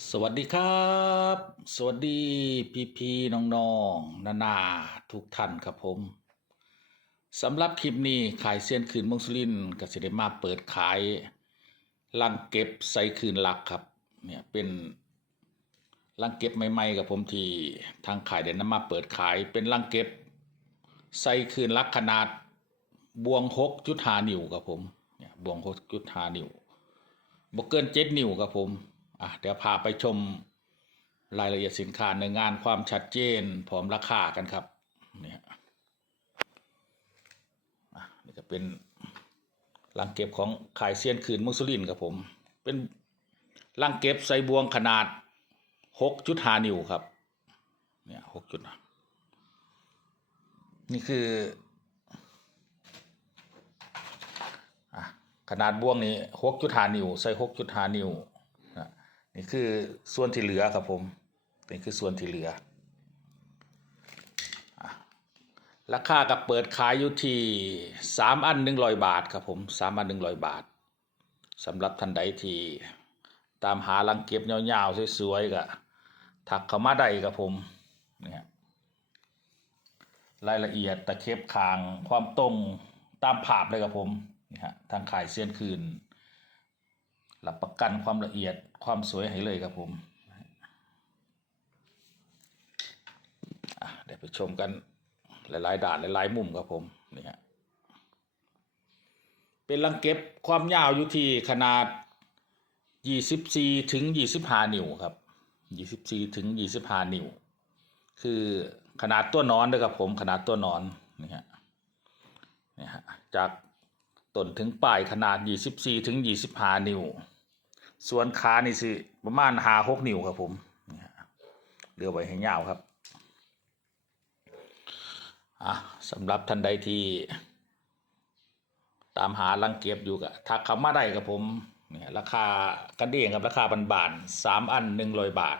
สวัสดีครับ สวัสดีพี่พี่น้องๆนานาทุกท่านครับผมสำหรับคลิปนี้ขายเซียนคืนมงสุรินก็จะได้มาเปิดขายลังเก็บใส่คืนหลักครับเนี่ยเป็นลังเก็บใหม่ๆกับผมที่ทางขายได้นำมาเปิดขายเป็นลังเก็บใส่คืนลักขนาดบวงหกจุดหานิ้วครับผมเนี่ยบวงหกจุดหานิ้วบ่เกินเจ็ดนิ้วครับผม อะเดี๋ยวพาไปชมรายละเอียดสินค้าในงานความชัดเจนพร้อมราคากันครับเนี่ยอะนี่ก็เป็นลังเก็บของขายเซียนคืนมุสลินครับผม เป็นลังเก็บใส่บวงขนาดหกจุดหานิ้วครับ เนี่ยหกจุดนี่คืออขนาดบวงนี้หกจุดหานิ้วใส่หกจุดหานิ้ว นี่คือส่วนที่เหลือครับผมนี่คือส่วนที่เหลืออะราคากับเปิดขายอยู่ที่สามอันหนึ่งร้อยบาทครับผมสามอันหนึ่งร้อยบาทสำหรับท่านใดที่ตามหาลังเก็บยาวๆสวยๆก็ถักเข้ามาได้ครับผมเนี่ยรายละเอียดตะเข็บคางความตรงตามภาพเลยครับผมนี่ฮะทางขายเส้นคืน รับประกันความละเอียดความสวยให้เลยครับผมเดี๋ยวไปชมกันหลายๆด่านหลายๆมุมครับผมนี่ฮะเป็นลังเก็บความยาวอยู่ที่ขนาด 24 ถึง 25 นิ้วครับ 24 ถึง 25 นิ้ว คือขนาดตัวนอนด้วยครับผมขนาดตัวนอนนี่ฮะนี่ฮะจากต้นถึงปลายขนาด 24 ถึง 25 นิ้ว ส่วนขานี่สิประมาณ5 6นิ้วครับผมเหลือไว้ให้ยาวครับอะสำหรับท่านใดที่ตามหาลังเก็บอยู่ก็ทักเขามาได้ครับผมเนี่ยราคากันเด้งครับราคาบันบานสามอันหนึ่งร้อยบาท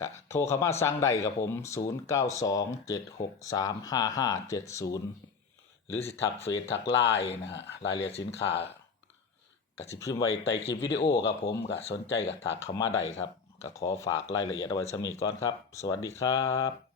ก็โทรเขามาสั่งได้ครับผม 0 9 2 7 6 3 5 5 7 0 หรือสิทักเฟซทักไลน์นะฮะรายละเอียดสินค้า ก็สิพิมพ์ไว้ใต้คลิปวิดีโอครับผมก็สนใจกะถักเข้ามาใดครับก็ขอฝากรายละเอียดเอาไว้สมีก่อนครับ สวัสดีครับ